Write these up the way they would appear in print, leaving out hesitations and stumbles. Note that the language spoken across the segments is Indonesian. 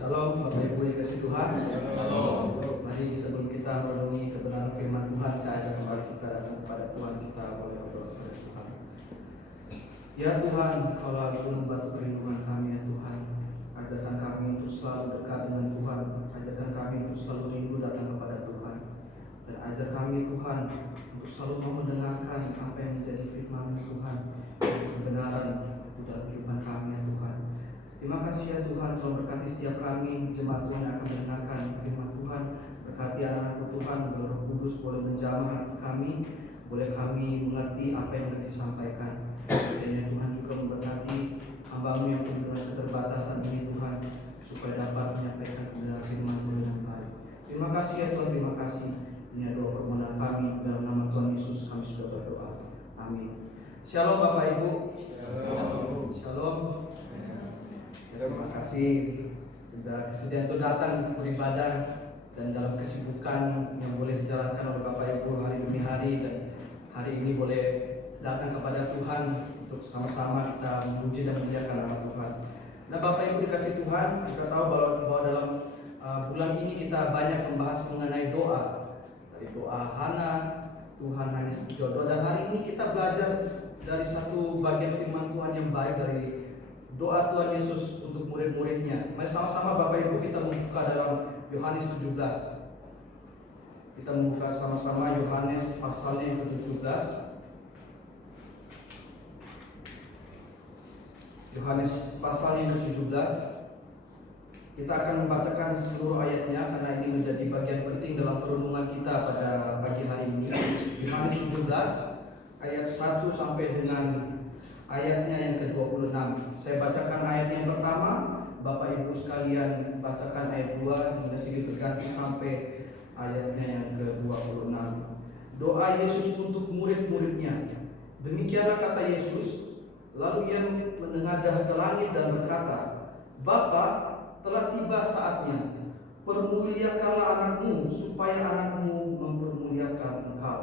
Shalom, Bapak Ibu dikasih Tuhan. Shalom. Mari sebelum kita merenungi kebenaran firman Tuhan, saya ajak kembali kita datang kepada Tuhan, kita boleh berdoa kepada Tuhan. Ya Tuhan, Kaulah gunung batu perlindungan kami ya Tuhan. Ajarkan kami untuk selalu dekat dengan Tuhan. Ajarkan kami untuk selalu rindu datang kepada Tuhan. Dan ajar kami Tuhan untuk selalu mau mendengarkan apa yang menjadi firman Tuhan, kebenaran di dalam kehidupan kami ya Tuhan. Terima kasih ya Tuhan telah berkati setiap kami jemaat Tuhan yang akan mendengarkan firman Tuhan. Berkati anak-anak Tuhan, Roh Kudus boleh menjamah hati kami, boleh kami mengerti apa yang akan disampaikan. Dan Tuhan juga memberkati hamba-Mu yang penuh dengan keterbatasan ini Tuhan, supaya dapat menyampaikan kebenaran firman Tuhan dengan baik. Terima kasih ya Tuhan, terima kasih. Ini doa permohonan kami dalam nama Tuhan Yesus kami sudah berdoa. Amin. Shalom Bapak Ibu. Shalom. Terima kasih sudah kesediaan untuk datang untuk beribadah dan dalam kesibukan yang boleh dijalankan oleh Bapak Ibu hari demi hari, dan hari ini boleh datang kepada Tuhan untuk sama-sama kita memuji dan memuliakan nama Tuhan. Nah Bapak Ibu dikasih Tuhan, kita tahu bahwa dalam bulan ini kita banyak membahas mengenai doa. Dari doa Hana, Tuhan hanya jodoh, dan hari ini kita belajar dari satu bagian firman Tuhan yang baik dari doa Tuhan Yesus untuk murid-muridnya. Mari sama-sama Bapak Ibu kita membuka dalam Yohanes 17. Kita membuka sama-sama Yohanes pasalnya yang ke-17. Yohanes pasalnya yang ke-17. Kita akan membacakan seluruh ayatnya karena ini menjadi bagian penting dalam perenungan kita pada pagi hari ini. Yohanes 17 ayat 1 sampai dengan ayatnya yang ke-26. Saya bacakan ayat yang pertama, Bapak Ibu sekalian bacakan ayat 2 hingga sedikit berganti sampai ayatnya yang ke-26. Doa Yesus untuk murid-muridnya. Demikianlah kata Yesus, lalu ia menengadah ke langit dan berkata, Bapa, telah tiba saatnya. Permuliakanlah anakmu supaya anakmu mempermuliakan engkau.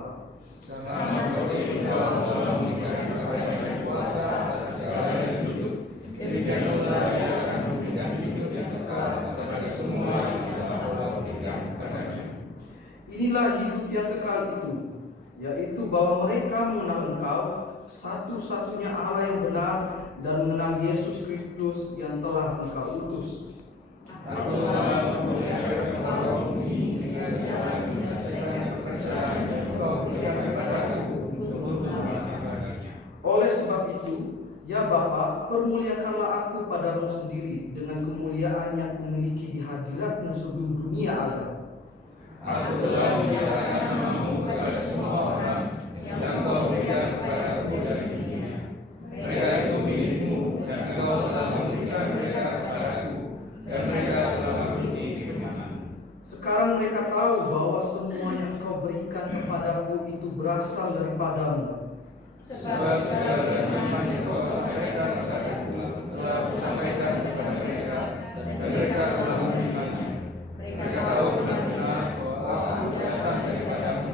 Sama seperti Engkau telah memberikan kepadanya kuasa atas segala yang hidup, demikian pula Ia akan memberikan hidup yang kekal kepada semua yang telah berikan kepadanya. Inilah hidup yang kekal itu, yaitu bahwa mereka mengenal Engkau, satu-satunya Allah yang benar, dan mengenal Yesus Kristus yang telah Engkau utus. Aku telah memuliakan Engkau bumi dengan cara menyelesaikan pekerjaan yang Engkau berikan kepadaku untuk melakukannya. Oleh sebab itu, ya Bapa, permuliakanlah aku padamu sendiri dengan kemuliaan yang kumiliki di hadiratmu sebelum dunia ada. Aku telah menyatakan namamu kepada semua orang yang Engkau berikan kepadaku dari dunia. Mereka itu milikmu, dan Engkau telah memberikan mereka kepadaku, dan mereka telah mengerti firman-Mu. Sekarang mereka tahu bahwa semua yang Engkau berikan kepadaku itu berasal daripadamu. Sebab segala firman yang Kau sampaikan kepadaku telah Kusampaikan kepada mereka, dan mereka telah menerimanya. Mereka tahu benar-benar bahwa Aku datang daripadamu,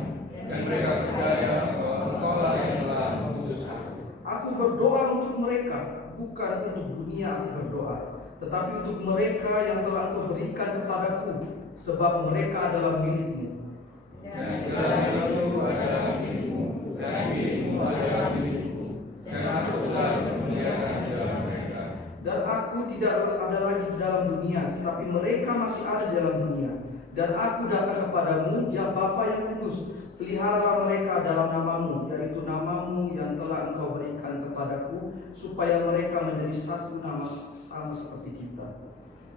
dan mereka percaya bahwa Engkau-lah yang telah mengutus Aku. Aku berdoa untuk mereka, bukan untuk dunia aku berdoa, tetapi untuk mereka yang telah Engkau berikan kepadaku, sebab mereka adalah milikmu. Dan segala yang itu adalah milikmu, dan milikmu adalah milikku, dan Aku telah memuliakan di dalam mereka. Dan aku tidak ada lagi di dalam dunia, tetapi mereka masih ada di dalam dunia. Dan aku datang kepadamu, ya Bapa yang kudus, peliharalah mereka dalam namamu, yaitu namamu yang telah Engkau berikan kepadaku, supaya mereka menjadi satu nama sama seperti kita.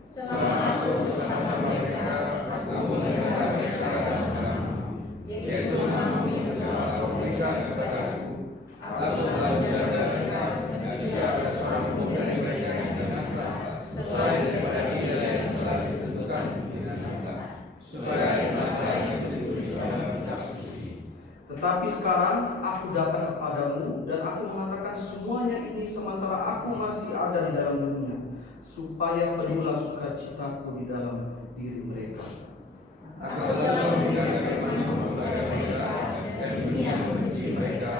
Selama Aku bersama mereka, Aku memelihara mereka dalam namamu, yaitu namamu yang telah Kau berikan kepadaku. Aku telah menjaga mereka, dan tidak ada seorang pun dari mereka yang binasa, selain daripada Dia yang telah ditentukan binasa, supaya apa yang ditulis dalam kitab suci. Tetapi sekarang aku datang kepadamu, dan aku mengatakan semuanya ini sementara aku masih ada di dalam dunia, supaya penuhlah sukacitaku di dalam diri mereka. Aku telah memberikan firman-Mu kepada mereka, dan dunia membenci mereka,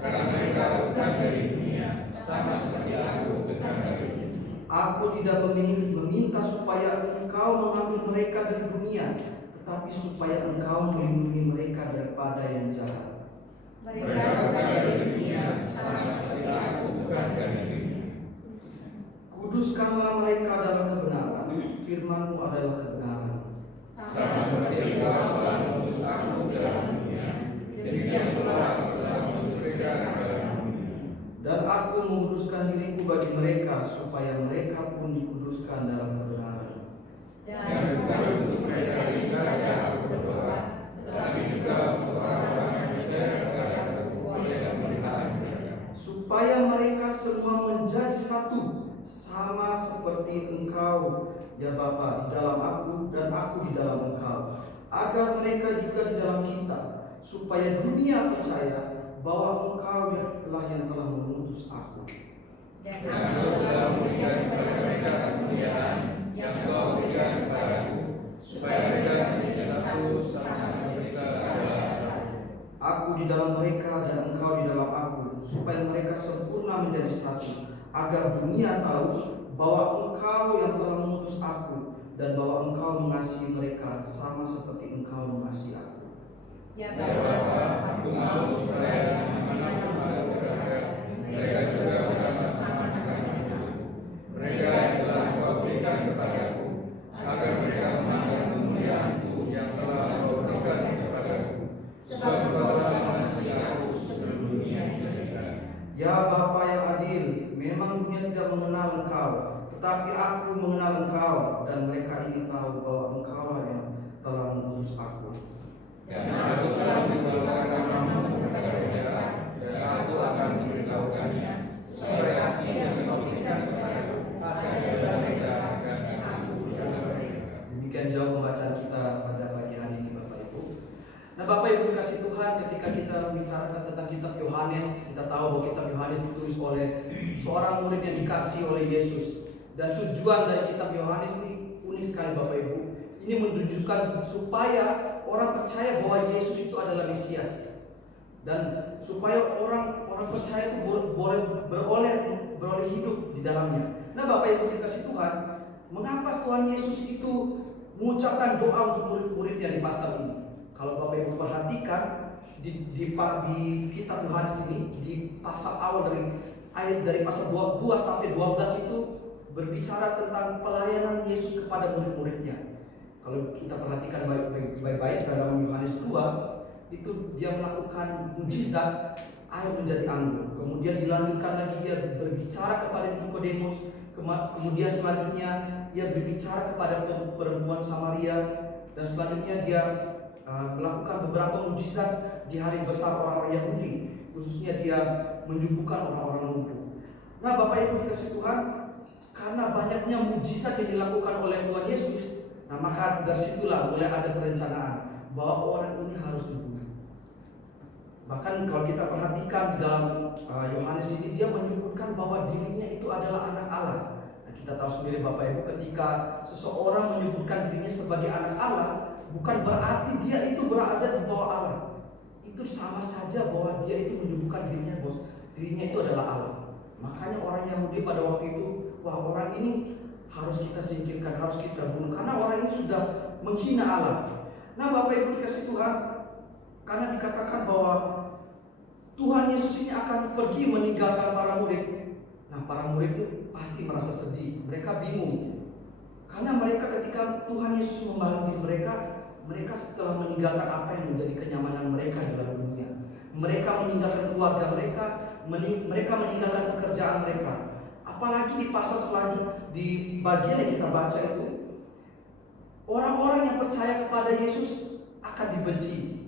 karena mereka bukan dari dunia, sama seperti Aku bukan dari dunia. Aku tidak meminta supaya engkau mengambil mereka dari dunia, tetapi supaya engkau melindungi mereka daripada yang jahat. Mereka bukan dari dunia, sama seperti aku bukan dari dunia. Kuduskanlah mereka dalam kebenaran, firman-Mu adalah kebenaran. Sama seperti Engkau telah mengutus aku dalam dunia, demikian pula aku telah mengutus mereka dalam dunia. Dan aku menguduskan diriku bagi mereka, supaya mereka pun dikuduskan dalam kebenaran. Dan bukan untuk mereka ini saja aku berdoa, tetapi juga untuk orang-orang yang percaya kepada aku oleh pemeliharaan mereka. Supaya mereka semua menjadi satu, sama seperti Engkau, ya Bapa, di dalam aku dan aku di dalam Engkau, agar mereka juga di dalam kita, supaya dunia percaya bahwa Engkau yang telah mengutus aku. Dan aku telah memberikan kepada mereka kemuliaan yang Engkau berikan kepadaku, supaya mereka menjadi satu sama seperti kita adalah satu. Aku di dalam mereka dan Engkau di dalam aku, supaya mereka sempurna menjadi satu, agar dunia tahu bahwa Engkau yang telah mengutus aku, dan bahwa Engkau mengasihi mereka sama seperti Engkau mengasihi aku. Ya Bapa, aku mau supaya dimanapun aku berada, mereka juga bersama-sama denganku. Mereka yang telah Engkau berikan kepadaku, agar mereka memandang kemuliaan-Ku yang telah Engkau berikan kepadaku. Sebab Engkau telah mengasihi aku sebelum dunia dijadikan. Ya Bapa yang adil, memang dunia tidak mengenal Engkau, tetapi aku mengenal Engkau, dan mereka ini tahu bahwa Engkau yang telah mengutus aku. Dan aku telah memberitahukan namamu kepada mereka, dan aku akan memberitahukannya, supaya kasih yang Engkau berikan kepadaku ada dalam mereka dan aku dalam mereka. Demikian jauh pembacaan kita pada pagi hari ini, Bapak Ibu. Nah, Bapak Ibu dikasih Tuhan, ketika kita membicarakan tentang kitab Yohanes, kita tahu bahwa kitab Yohanes ditulis oleh seorang murid yang dikasih oleh Yesus. Dan tujuan dari kitab Yohanes ini unik sekali, Bapak Ibu. Ini menunjukkan supaya orang percaya bahwa Yesus itu adalah Mesias, dan supaya orang percaya itu boleh beroleh hidup di dalamnya. Nah, Bapak Ibu dikasih Tuhan, mengapa Tuhan Yesus itu mengucapkan doa untuk murid-muridnya di pasal ini? Kalau Bapak Ibu perhatikan di kitab Yohanes ini, di pasal awal dari pasal 2 sampai 12 itu berbicara tentang pelayanan Yesus kepada murid-muridnya. Kalau kita perhatikan baik-baik dalam Yohanes 2, itu dia melakukan mujizat air menjadi anggur. Kemudian dilanjutkan lagi dia berbicara kepada Nikodemus. Kemudian selanjutnya dia berbicara kepada perempuan Samaria, dan selanjutnya dia melakukan beberapa mujizat di hari besar orang-orang Yahudi, khususnya dia menyembuhkan orang-orang lumpuh. Nah, Bapak Ibu dikasih Tuhan, karena banyaknya mujizat yang dilakukan oleh Tuhan Yesus, nah maka dari situlah mulai ada perencanaan bahwa orang ini harus dibunuh. Bahkan kalau kita perhatikan dalam Yohanes ini, dia menyebutkan bahwa dirinya itu adalah anak Allah. Nah, kita tahu sendiri Bapak Ibu, ketika seseorang menyebutkan dirinya sebagai anak Allah, bukan berarti dia itu berada di bawah Allah. Itu sama saja bahwa dia itu menyebutkan dirinya itu adalah Allah. Makanya orang Yahudi pada waktu itu, wah, orang ini harus kita singkirkan, harus kita bunuh, karena orang ini sudah menghina Allah. Nah, Bapak Ibu dikasih Tuhan, karena dikatakan bahwa Tuhan Yesus ini akan pergi meninggalkan para murid. Nah, para murid itu pasti merasa sedih, mereka bingung. Karena mereka ketika Tuhan Yesus membangun mereka setelah meninggalkan apa yang menjadi kenyamanan mereka dalam dunia. Mereka meninggalkan keluarga mereka, mereka meninggalkan pekerjaan mereka. Apalagi di pasal selanjutnya, di bagian yang kita baca itu, orang-orang yang percaya kepada Yesus akan dibenci,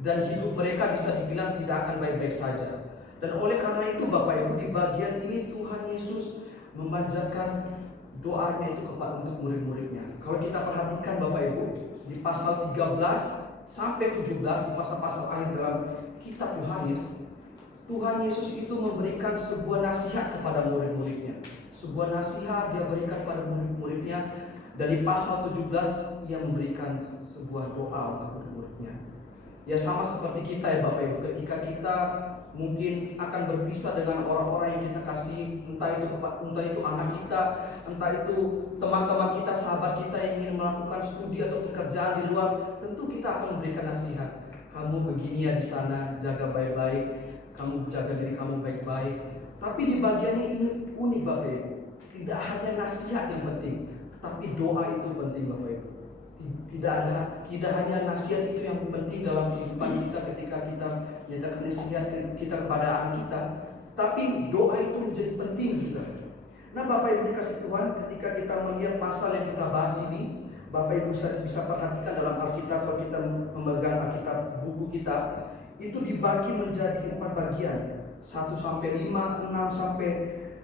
dan hidup mereka bisa dibilang tidak akan baik-baik saja. Dan oleh karena itu Bapak Ibu, di bagian ini Tuhan Yesus memanjatkan doanya itu untuk murid-muridnya. Kalau kita perhatikan Bapak Ibu, di pasal 13 sampai 17, di pasal-pasal akhir dalam kitab Yohanes, Tuhan Yesus itu memberikan sebuah nasihat kepada murid-muridnya. Sebuah nasihat dia berikan kepada murid-muridnya. Dan di pasal 17 ia memberikan sebuah doa untuk murid-muridnya. Ya, sama seperti kita ya Bapak Ibu, ketika kita mungkin akan berpisah dengan orang-orang yang kita kasih, entah itu anak kita, entah itu teman-teman kita, sahabat kita yang ingin melakukan studi atau pekerjaan di luar. Tentu kita akan memberikan nasihat. Kamu begini ya di sana, jaga baik-baik, kamu jaga diri kamu baik-baik. Tapi di bagiannya ini unik Bapak Ibu. Tidak hanya nasihat yang penting, tapi doa itu penting Bapak Ibu. Tidak hanya nasihat itu yang penting dalam kehidupan kita ketika kita menyatakan nasihat kita kepada anak kita, tapi doa itu menjadi penting juga. Nah Bapak Ibu dikasih Tuhan, ketika kita melihat pasal yang kita bahas ini, Bapak Ibu bisa perhatikan dalam Alkitab, kalau kita memegang Alkitab buku kita, itu dibagi menjadi 4 bagian, 1 sampai 5, 6 sampai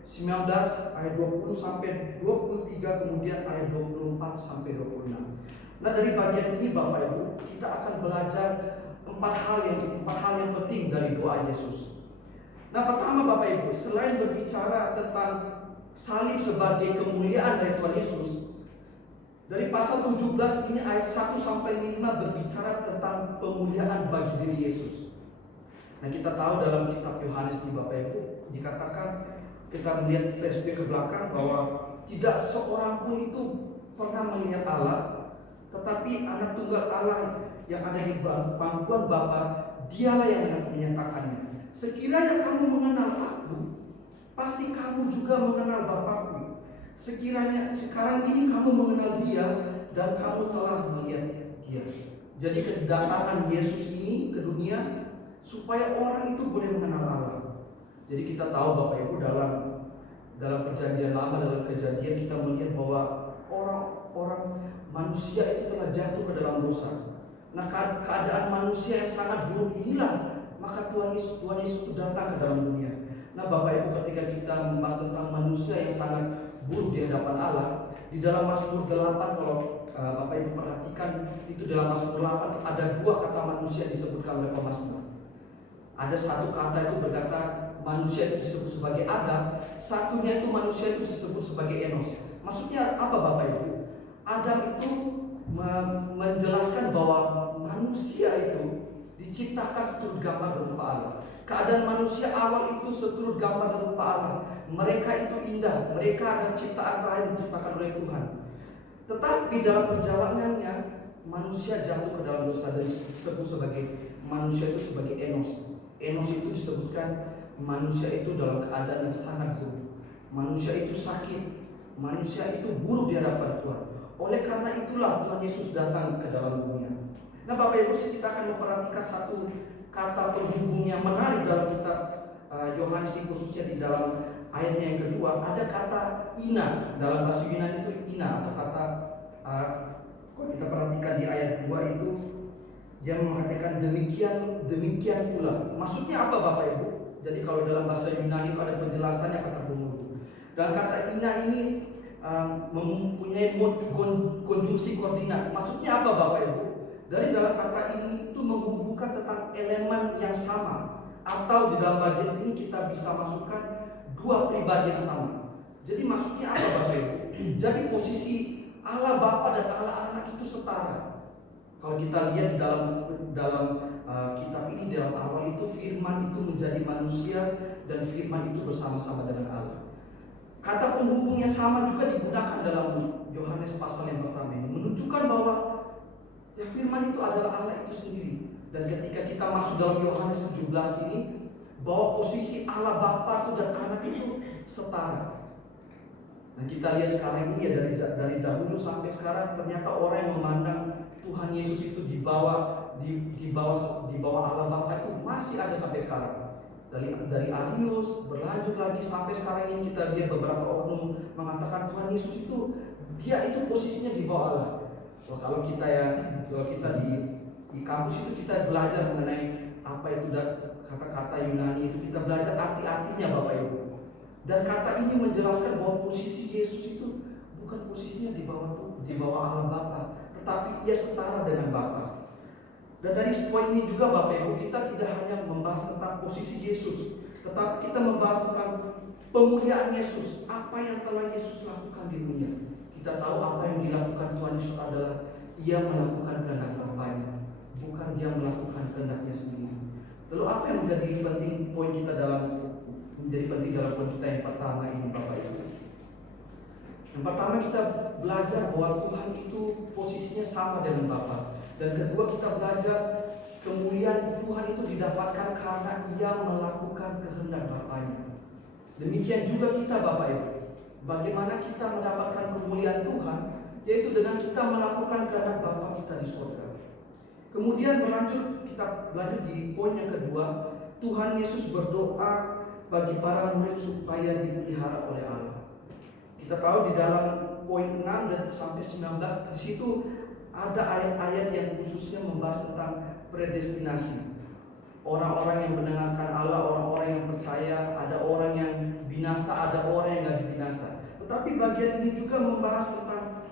19, ayat 20 sampai 23, kemudian ayat 24 sampai 26. Nah dari bagian ini Bapak Ibu, kita akan belajar 4 hal yang penting dari doa Yesus. Nah pertama Bapak Ibu, selain berbicara tentang salib sebagai kemuliaan dari Tuhan Yesus, dari pasal 17 ini ayat 1 sampai 5 berbicara tentang pemuliaan bagi diri Yesus. Nah kita tahu dalam kitab Yohanes ini Bapak Ibu dikatakan, kita melihat flashback ke belakang bahwa tidak seorang pun itu pernah melihat Allah, tetapi anak tunggal Allah yang ada di pangkuan Bapa, dialah yang menyatakannya. Sekiranya kamu mengenal aku, pasti kamu juga mengenal Bapakku. Sekiranya sekarang ini kamu mengenal dia dan kamu telah melihat dia. Jadi kedatangan Yesus ini ke dunia supaya orang itu boleh mengenal Allah. Jadi kita tahu Bapak Ibu dalam perjanjian lama, dalam kejadian kita melihat bahwa orang manusia itu telah jatuh ke dalam dosa. Nah keadaan manusia yang sangat buruk inilah maka Tuhan Yesus itu datang ke dalam dunia. Nah Bapak Ibu ketika kita membahas tentang manusia yang sangat buruk di hadapan Allah, di dalam Mazmur 8 kalau Bapak Ibu perhatikan, itu dalam Mazmur 8 ada 2 kata manusia disebutkan oleh pemazmur. Ada satu kata itu berkata manusia itu disebut sebagai Adam, satunya itu manusia itu disebut sebagai Enos. Maksudnya apa Bapak Ibu? Adam itu menjelaskan bahwa manusia itu diciptakan seturut gambar rupa Allah. Keadaan manusia awal itu seturut gambar rupa Allah. Mereka itu indah, mereka adalah ciptaan terakhir diciptakan oleh Tuhan. Tetapi dalam perjalanannya manusia jatuh ke dalam dosa dan disebut sebagai manusia itu sebagai Enos. Enos itu disebutkan manusia itu dalam keadaan yang sangat buruk. Manusia itu sakit, manusia itu buruk di hadapan Tuhan. Oleh karena itulah Tuhan Yesus datang ke dalam dunia. Nah Bapak Ibu, kita akan memperhatikan satu kata penghubung yang menarik dalam kitab Yohanes, khususnya di dalam ayatnya yang kedua. Ada kata ina, dalam bahasa Yunani itu ina, atau kata kalau kita perhatikan di ayat 2 itu dia mengatakan demikian pula. Maksudnya apa Bapak Ibu? Jadi kalau dalam bahasa Yunani itu ada penjelasannya kata penghubung. Dan kata ina ini mempunyai konjungsi koordinat. Maksudnya apa Bapak Ibu? Dari dalam kata ini itu menghubungkan tentang elemen yang sama, atau di dalam bagian ini kita bisa masukkan 2 pribadi yang sama. Jadi maksudnya apa Bapak Ibu? Jadi posisi Allah Bapa dan Allah Anak itu setara. Kalau kita lihat di dalam kitab ini, dalam awal itu firman itu menjadi manusia dan firman itu bersama-sama dengan Allah. Kata penghubungnya sama juga digunakan dalam Yohanes pasal yang pertama ini, menunjukkan bahwa ya firman itu adalah Allah itu sendiri. Dan ketika kita masuk dalam Yohanes 17 ini, bahwa posisi Allah Bapa dan Anak itu setara. Nah kita lihat sekarang ini ya, dari dahulu sampai sekarang ternyata orang yang memandang Tuhan Yesus itu di bawah Allah Bapa itu masih ada sampai sekarang. Dari Arius berlanjut lagi sampai sekarang ini kita lihat beberapa oknum mengatakan Tuhan Yesus itu dia itu posisinya di bawah Allah. Kalau kita di kampus itu kita belajar mengenai apa itu kata-kata Yunani itu, kita belajar arti-artinya Bapak Ibu. Dan kata ini menjelaskan bahwa posisi Yesus itu bukan posisinya di bawah Allah Bapa, tetapi ia setara dengan Bapa. Dan dari poin ini juga Bapak Ibu, kita tidak hanya membahas tentang posisi Yesus, tetapi kita membahas tentang pemuliaan Yesus. Apa yang telah Yesus lakukan di dunia. Kita tahu apa yang dilakukan Tuhan Yesus adalah ia melakukan kehendak Bapanya, bukan dia melakukan kehendaknya sendiri. Lalu apa yang menjadi penting poin dalam poin kita yang pertama ini, Bapak Ibu? Yang pertama, kita belajar bahwa Tuhan itu posisinya sama dengan Bapa. Dan kedua, kita belajar kemuliaan Tuhan itu didapatkan karena Ia melakukan kehendak Bapanya. Demikian juga kita, Bapak Ibu. Bagaimana kita mendapatkan kemuliaan Tuhan? Yaitu dengan kita melakukan kehendak Bapa kita di surga. Kemudian kita berlanjut di poin yang kedua. Tuhan Yesus berdoa bagi para murid supaya dipelihara oleh Allah. Kita tahu di dalam poin 6 dan sampai 19 di situ ada ayat-ayat yang khususnya membahas tentang predestinasi. Orang-orang yang mendengarkan Allah, orang-orang yang percaya, ada orang yang binasa, ada orang yang tidak binasa. Tetapi bagian ini juga membahas tentang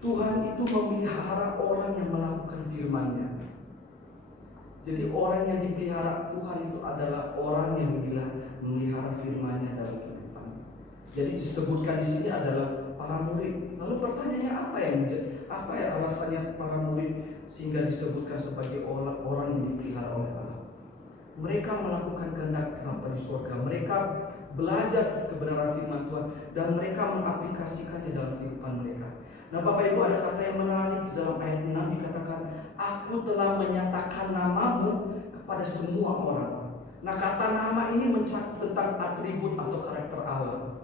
Tuhan itu memelihara orang yang melakukan firman-Nya. Jadi orang yang dipelihara Tuhan itu adalah orang yang memelihara firman-Nya dalam kehidupan. Jadi disebutkan di sini adalah para murid. Lalu pertanyaannya apa ya alasannya para murid sehingga disebutkan sebagai orang yang dipelihara oleh Allah? Mereka melakukan kehendak Bapa di surga. Mereka belajar kebenaran firman Tuhan dan mereka mengaplikasikannya dalam kehidupan mereka. Nah, Bapak Ibu, ada kata yang menarik di dalam ayat 6 dikatakan, aku telah menyatakan namamu kepada semua orang. Nah, kata nama ini mencakup tentang atribut atau karakter Allah.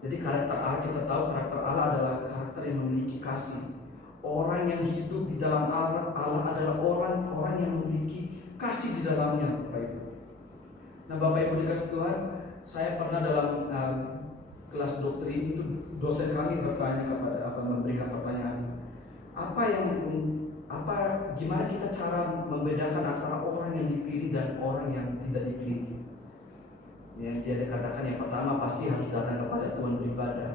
Jadi karakter Allah, kita tahu karakter Allah adalah karakter yang memiliki kasih. Orang yang hidup di dalam Allah adalah orang yang memiliki kasih di dalamnya, Bapak Ibu. Nah, Bapak Ibu dikasih Tuhan, saya pernah dalam kelas doktrin itu dosen kami memberikan pertanyaan, gimana kita cara membedakan antara orang yang dipilih dan orang yang tidak dipilih? Yang dia dikatakan yang pertama pasti harus datang kepada Tuhan beribadah.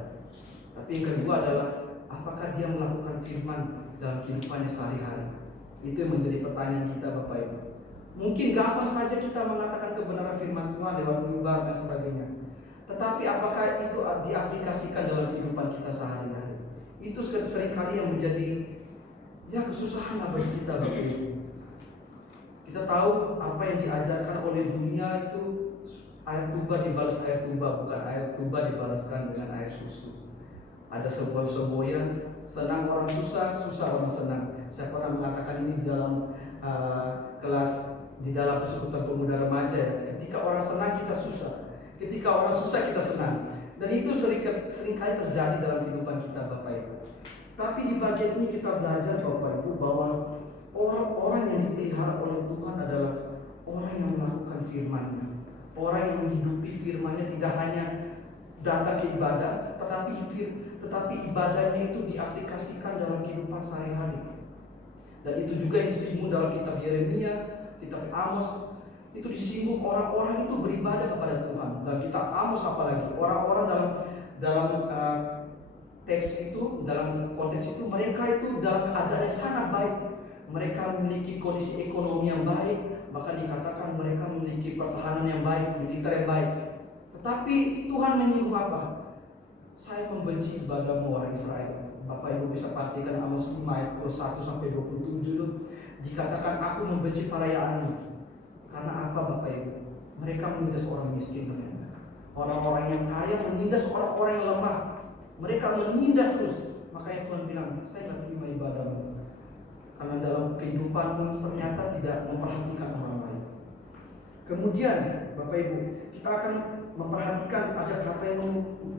Tapi yang kedua adalah apakah dia melakukan firman dalam kehidupannya sehari-hari? Itu yang menjadi pertanyaan kita, Bapak Ibu. Mungkin gampang saja kita mengatakan kebenaran firman Tuhan lewat mimbar dan sebagainya. Tetapi apakah itu diaplikasikan dalam kehidupan kita sehari-hari? Itu seringkali yang menjadi kesusahan bagi kita, Bapak Ibu. Kita tahu apa yang diajarkan oleh dunia itu air tuba dibalas air tuba, bukan air tuba dibalaskan dengan air susu. Ada sebuah semboyan, senang orang susah, susah orang senang. Saya pernah mengatakan ini di dalam kelas di dalam persekutuan pemuda remaja. Ketika orang senang kita susah. Ketika orang susah kita senang. Dan itu seringkali terjadi dalam kehidupan kita, Bapak Ibu. Tapi di bagian ini kita belajar, Bapak Ibu, bahwa orang-orang yang dipelihara oleh Tuhan adalah orang yang melakukan firman-Nya. Orang yang menghidupi firman-Nya tidak hanya datang ke ibadah, tetapi ibadahnya itu diaplikasikan dalam kehidupan sehari-hari. Dan itu juga yang disinggung dalam kitab Yeremia, kitab Amos. Itu disinggung orang-orang itu beribadah kepada Tuhan. Dan kitab Amos apalagi orang-orang dalam teks itu, dalam konteks itu, mereka itu dalam keadaan yang sangat baik. Mereka memiliki kondisi ekonomi yang baik, bahkan dikatakan mereka memiliki pertahanan yang baik, militer yang baik. Tetapi Tuhan menyinggung apa? Saya membenci ibadahmu orang Israel. Bapak Ibu bisa perhatikan Amos 5 ayat 21-27 itu dikatakan aku membenci perayaanmu. Karena apa, Bapak Ibu? Mereka menindas orang miskin ternyata. Orang-orang yang kaya menindas orang-orang yang lemah. Mereka menindas terus. Makanya Tuhan bilang, saya tidak terima ibadahmu. Karena dalam kehidupanmu ternyata tidak memperhatikan orang lain. Kemudian, Bapak Ibu, kita akan memperhatikan ada kata yang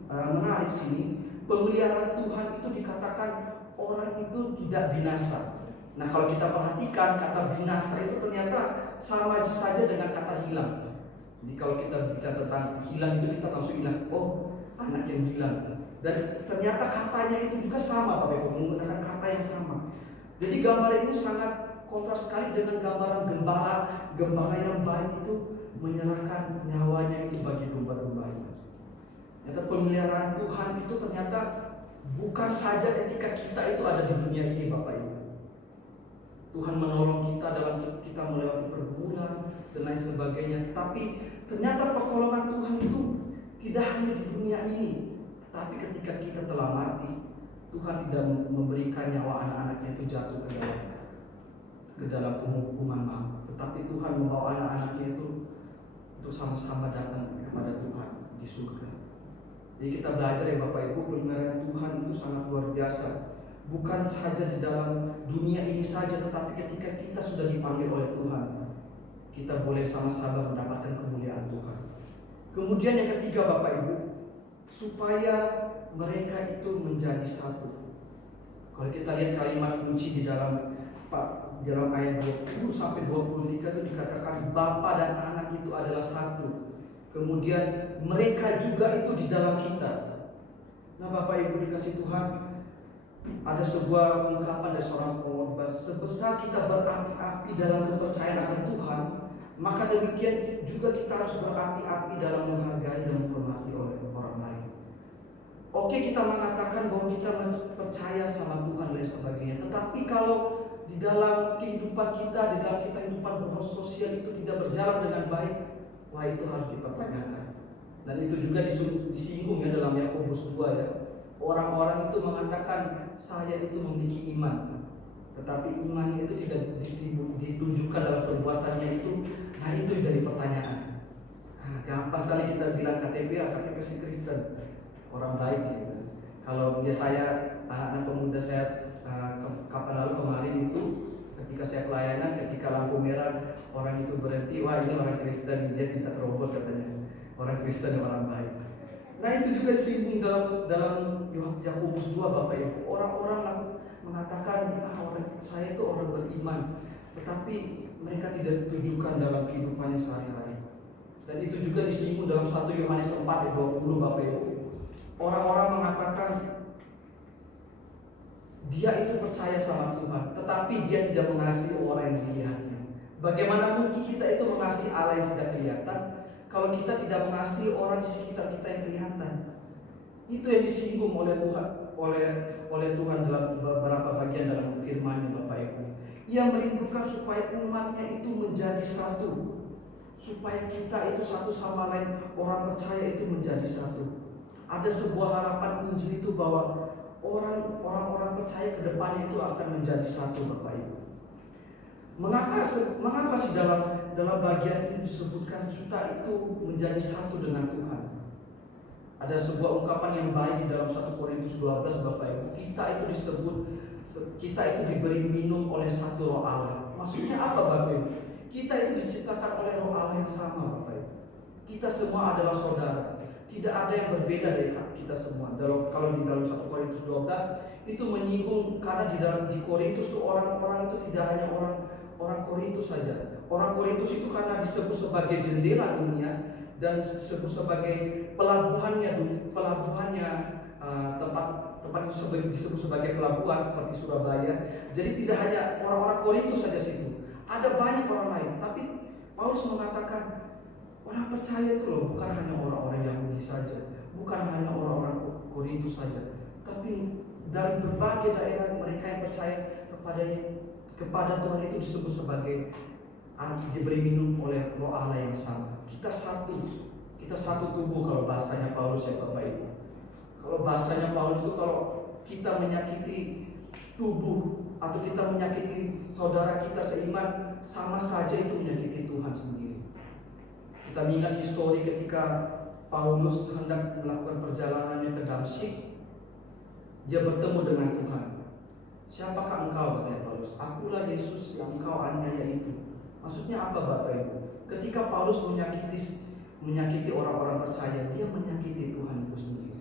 menarik sini. Pemeliharaan Tuhan itu dikatakan orang itu tidak binasa. Nah, kalau kita perhatikan kata binasa itu ternyata sama saja dengan kata hilang. Jadi kalau kita bicara tentang hilang itu kita langsung bilang, oh, anak yang hilang. Dan ternyata katanya itu juga sama, Bapak Ibu, menggunakan kata yang sama. Jadi gambar ini sangat kontras sekali dengan gambaran gembala. Gembala yang baik itu menyerahkan nyawanya itu bagi domba-dombanya. Ternyata pemeliharaan Tuhan itu ternyata bukan saja ketika kita itu ada di dunia ini, Bapak Ibu. Tuhan menolong kita dalam kita melewati pergumulan dan lain sebagainya. Tetapi ternyata pertolongan Tuhan itu tidak hanya di dunia ini, tetapi ketika kita telah mati, Tuhan tidak memberikan nyawa anak-anaknya itu jatuh ke dalam ke dalam penghukuman maut, tetapi Tuhan membawa anak-anaknya itu untuk sama-sama datang kepada Tuhan di surga. Jadi kita belajar ya Bapak Ibu, penilaian Tuhan itu sangat luar biasa. Bukan saja di dalam dunia ini saja, tetapi ketika kita sudah dipanggil oleh Tuhan, kita boleh sama-sama mendapatkan kemuliaan Tuhan. Kemudian yang ketiga Bapak Ibu, supaya mereka itu menjadi satu. Kalau kita lihat kalimat kunci di dalam ayat 20 sampai 23 itu dikatakan Bapa dan Anak itu adalah satu. Kemudian mereka juga itu di dalam kita. Nah Bapak Ibu dikasih Tuhan, ada sebuah ungkapan dari seorang pengkhotbah, sebesar kita berapi-api dalam kepercayaan akan Tuhan, maka demikian juga kita harus berapi-api dalam menghargai dan menghormati oleh orang lain. Oke, kita mengatakan bahwa kita percaya sama Tuhan dan sebagainya, tetapi kalau di dalam kehidupan kita, di dalam kita kehidupan bersosial itu tidak berjalan dengan baik, wah itu harus dipertanyakan. Dan itu juga disinggung ya dalam Yakobus 2 ya. Orang-orang itu mengatakan saya itu memiliki iman, tetapi iman itu tidak ditunjukkan dalam perbuatannya itu. Nah itu jadi pertanyaan. Gampang sekali kita bilang KTP si Kristen, orang baik gitu. Kalau saya anak-anak pemuda saya kapan lalu kemarin itu ketika saya pelayanan, ketika lampu merah orang itu berhenti, wah ini orang Kristen, dia tidak terobos katanya. Orang Kristen yang orang baik. Nah itu juga disinggung dalam Yakobus 2 Bapak Ibu. Orang-orang mengatakan orang saya itu orang beriman, tetapi mereka tidak ditunjukkan dalam kehidupannya sehari-hari. Dan itu juga disinggung dalam 1 Yohanes 4 ayat 20 Bapak Ibu. Orang-orang mengatakan dia itu percaya sama Tuhan, tetapi dia tidak mengasihi orang yang dilihatnya. Bagaimana mungkin kita itu mengasihi Allah yang tidak kelihatan kalau kita tidak mengasihi orang di sekitar kita yang kelihatan? Itu yang disinggung oleh Tuhan, oleh Tuhan dalam beberapa bagian dalam firman-Nya Bapak Ibu. Ia merindukan supaya umatnya itu menjadi satu, supaya kita itu satu sama lain, orang percaya itu menjadi satu. Ada sebuah harapan Injil itu bahwa orang-orang percaya ke depannya itu akan menjadi satu Bapak Ibu. Mengapa sih dalam bagian ini disebutkan kita itu menjadi satu dengan Tuhan? Ada sebuah ungkapan yang baik di dalam 1 Korintus 12 Bapak Ibu. Kita itu diberi minum oleh satu roh Allah. Maksudnya apa Bapak Ibu? Kita itu diciptakan oleh roh Allah yang sama Bapak Ibu. Kita semua adalah saudara. Tidak ada yang berbeda dari kita semua. Kalau di dalam 1 Korintus 12 itu menyinggung, karena di Korintus itu orang-orang itu tidak hanya orang Korintus saja. Orang Korintus itu karena disebut sebagai jendela dunia dan disebut sebagai pelabuhannya tempat itu disebut sebagai pelabuhan seperti Surabaya. Jadi tidak hanya orang-orang Korintus saja situ, ada banyak orang lain. Tapi Paulus mengatakan orang percaya itu loh bukan hanya orang-orang Yahudi saja, bukan hanya orang-orang Korintus saja, tapi dari berbagai daerah mereka yang percaya kepada Tuhan itu disebut sebagai diberi minum oleh roh Allah yang sama. Kita satu tubuh kalau bahasanya Paulus ya Bapak Ibu. Kalau bahasanya Paulus itu kalau kita menyakiti tubuh atau kita menyakiti saudara kita seiman, sama saja itu menyakiti Tuhan sendiri. Kita ingat histori ketika Paulus hendak melakukan perjalanannya ke Damsyik, dia bertemu dengan Tuhan. Siapakah engkau, katanya Paulus? Akulah Yesus yang engkau aniaya itu. Maksudnya apa Bapak Ibu? Ketika Paulus menyakiti orang-orang percaya, dia menyakiti Tuhan itu sendiri.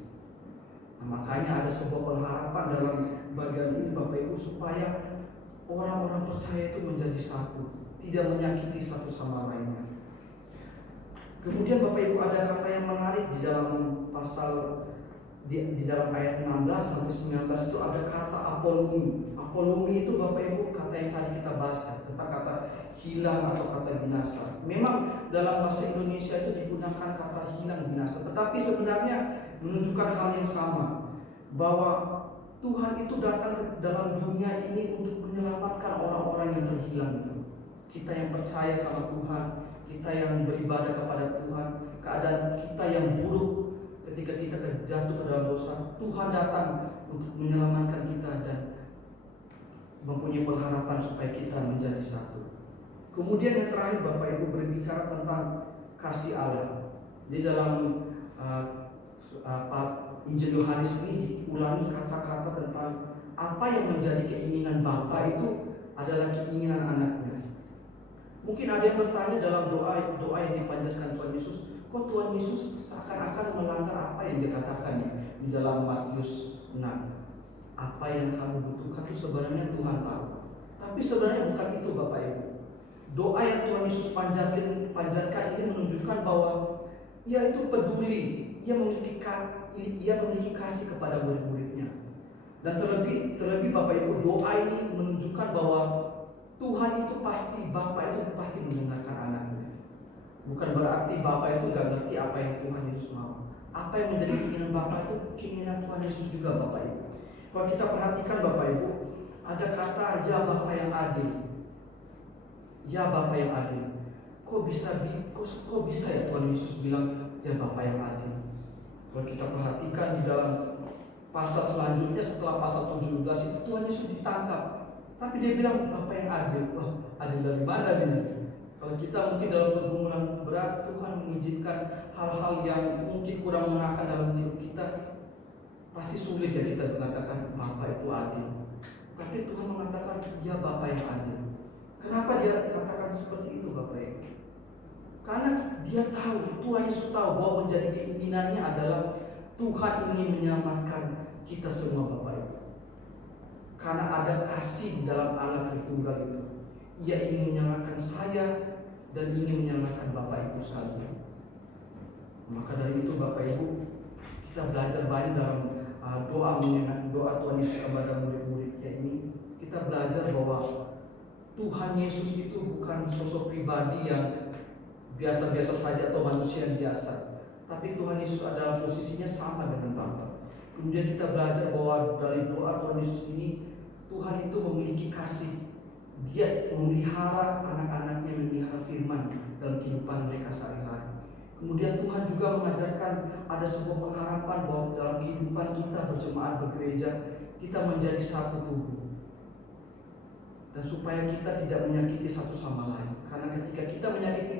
Nah, makanya ada sebuah pengharapan dalam bagian ini Bapak Ibu, supaya orang-orang percaya itu menjadi satu, tidak menyakiti satu sama lainnya. Kemudian Bapak Ibu ada kata yang menarik di dalam pasal di dalam ayat 16 sampai 19 itu ada kata apolumi. Apolumi itu Bapak Ibu kata yang tadi kita bahas ya, tentang kata hilang atau kata binasa. Memang dalam bahasa Indonesia itu digunakan kata hilang binasa, tetapi sebenarnya menunjukkan hal yang sama, bahwa Tuhan itu datang ke dalam dunia ini untuk menyelamatkan orang-orang yang terhilang itu. Kita yang percaya sama Tuhan, kita yang beribadah kepada Tuhan, keadaan kita yang buruk ketika kita jatuh ke dalam dosa, Tuhan datang untuk menyelamatkan kita dan mempunyai pengharapan supaya kita menjadi satu. Kemudian yang terakhir Bapak Ibu berbicara tentang kasih Allah. Di dalam Injil Yohanes ini diulangi kata-kata tentang apa yang menjadi keinginan Bapa itu adalah keinginan anaknya. Mungkin ada yang bertanya dalam doa yang dipanjatkan Tuhan Yesus, kok Tuhan Yesus seakan-akan melanggar apa yang dikatakan di dalam Matius 6. Apa yang kamu butuhkan itu sebenarnya Tuhan tahu. Tapi sebenarnya bukan itu Bapak Ibu. Doa yang Tuhan Yesus panjatkan ini menunjukkan bahwa Ia itu peduli, Ia memiliki kasih kepada murid-muridnya. Dan terlebih Bapak Ibu, doa ini menunjukkan bahwa Tuhan itu Bapa itu pasti mendengarkan anaknya. Bukan berarti Bapa itu gak ngerti apa yang Tuhan Yesus mau. Apa yang menjadi keinginan Bapa itu keinginan Tuhan Yesus juga Bapak Ibu. Kalau kita perhatikan Bapak Ibu, ada kata ya Bapa yang adil. Ya Bapa yang adil. Kok bisa ya Tuhan Yesus bilang ya Bapa yang adil? Kalau kita perhatikan di dalam pasal selanjutnya setelah pasal 17 itu Tuhan Yesus ditangkap. Tapi dia bilang Bapa yang adil. Wah, adil dari mana ini? Kalau kita mungkin dalam pergumulan berat, Tuhan mengizinkan hal-hal yang mungkin kurang mengenakan dalam hidup kita, pasti sulit ya kita mengatakan Bapa itu adil. Tapi Tuhan mengatakan ya Bapa yang adil. Kenapa dia katakan seperti itu Bapak Ibu? Karena dia tahu, Tuhan Yesus tahu bahwa menjadi keinginannya adalah Tuhan ingin menyelamatkan kita semua Bapak Ibu. Karena ada kasih di dalam Allah Tritunggal itu. Ia ingin menyelamatkan saya dan ingin menyelamatkan Bapak Ibu sekalian. Maka dari itu Bapak Ibu, kita belajar banyak dalam doa Tuhan Yesus kepada murid-muridnya ini. Kita belajar bahwa Tuhan Yesus itu bukan sosok pribadi yang biasa-biasa saja atau manusia yang biasa. Tapi Tuhan Yesus adalah posisinya sama dengan Bapa. Kemudian kita belajar bahwa dari doa Tuhan Yesus ini, Tuhan itu memiliki kasih. Dia memelihara anak-anaknya, memelihara firman dalam kehidupan mereka sehari-hari. Kemudian Tuhan juga mengajarkan ada sebuah pengharapan bahwa dalam kehidupan kita berjemaat bergereja, kita menjadi satu tubuh. Dan supaya kita tidak menyakiti satu sama lain. Karena ketika kita menyakiti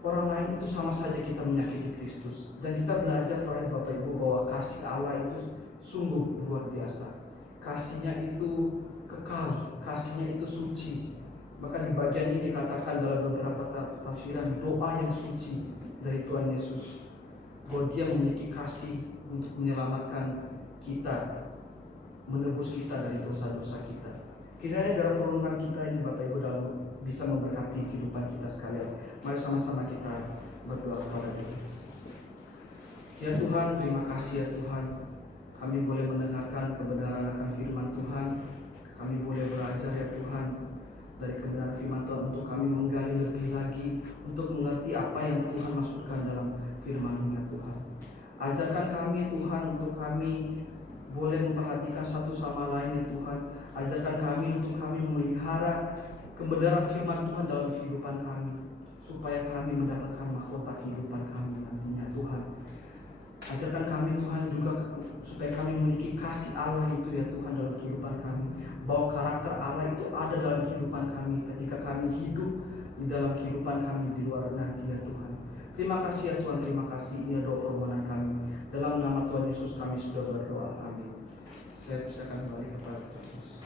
orang lain itu sama saja kita menyakiti Kristus. Dan kita belajar oleh Bapak Ibu bahwa kasih Allah itu sungguh luar biasa. Kasihnya itu kekal, kasihnya itu suci. Maka di bagian ini dikatakan dalam beberapa tafsiran doa yang suci dari Tuhan Yesus, bahwa Dia memiliki kasih untuk menyelamatkan kita, menebus kita dari dosa-dosa kita. Kiranya dalam perlindungan kita ini Bapak Ibu dalam bisa memberkati kehidupan kita sekalian. Mari sama-sama kita berdoa kepada Dia. Ya Tuhan, terima kasih ya Tuhan. Kami boleh mendengarkan kebenaran akan firman Tuhan. Kami boleh belajar ya Tuhan dari kebenaran firman Tuhan untuk kami menggali lebih lagi untuk mengerti apa yang Tuhan masukkan dalam firman-Nya Tuhan. Ajarkan kami Tuhan untuk kami boleh memperhatikan satu sama lain ya Tuhan. Ajarkan kami untuk kami memelihara kebenaran firman Tuhan dalam kehidupan kami, supaya kami mendapatkan mahkota kehidupan kami nantinya Tuhan. Ajarkan kami Tuhan juga supaya kami memiliki kasih Allah itu ya Tuhan dalam kehidupan kami, bahwa karakter Allah itu ada dalam kehidupan kami ketika kami hidup di dalam kehidupan kami di luar nanti ya Tuhan. Terima kasih ya Tuhan, terima kasih. Ini doa permohonan kami dalam nama Tuhan Yesus kami sudah berdoa. Amin. Saya persilakan kembali kepada Yesus.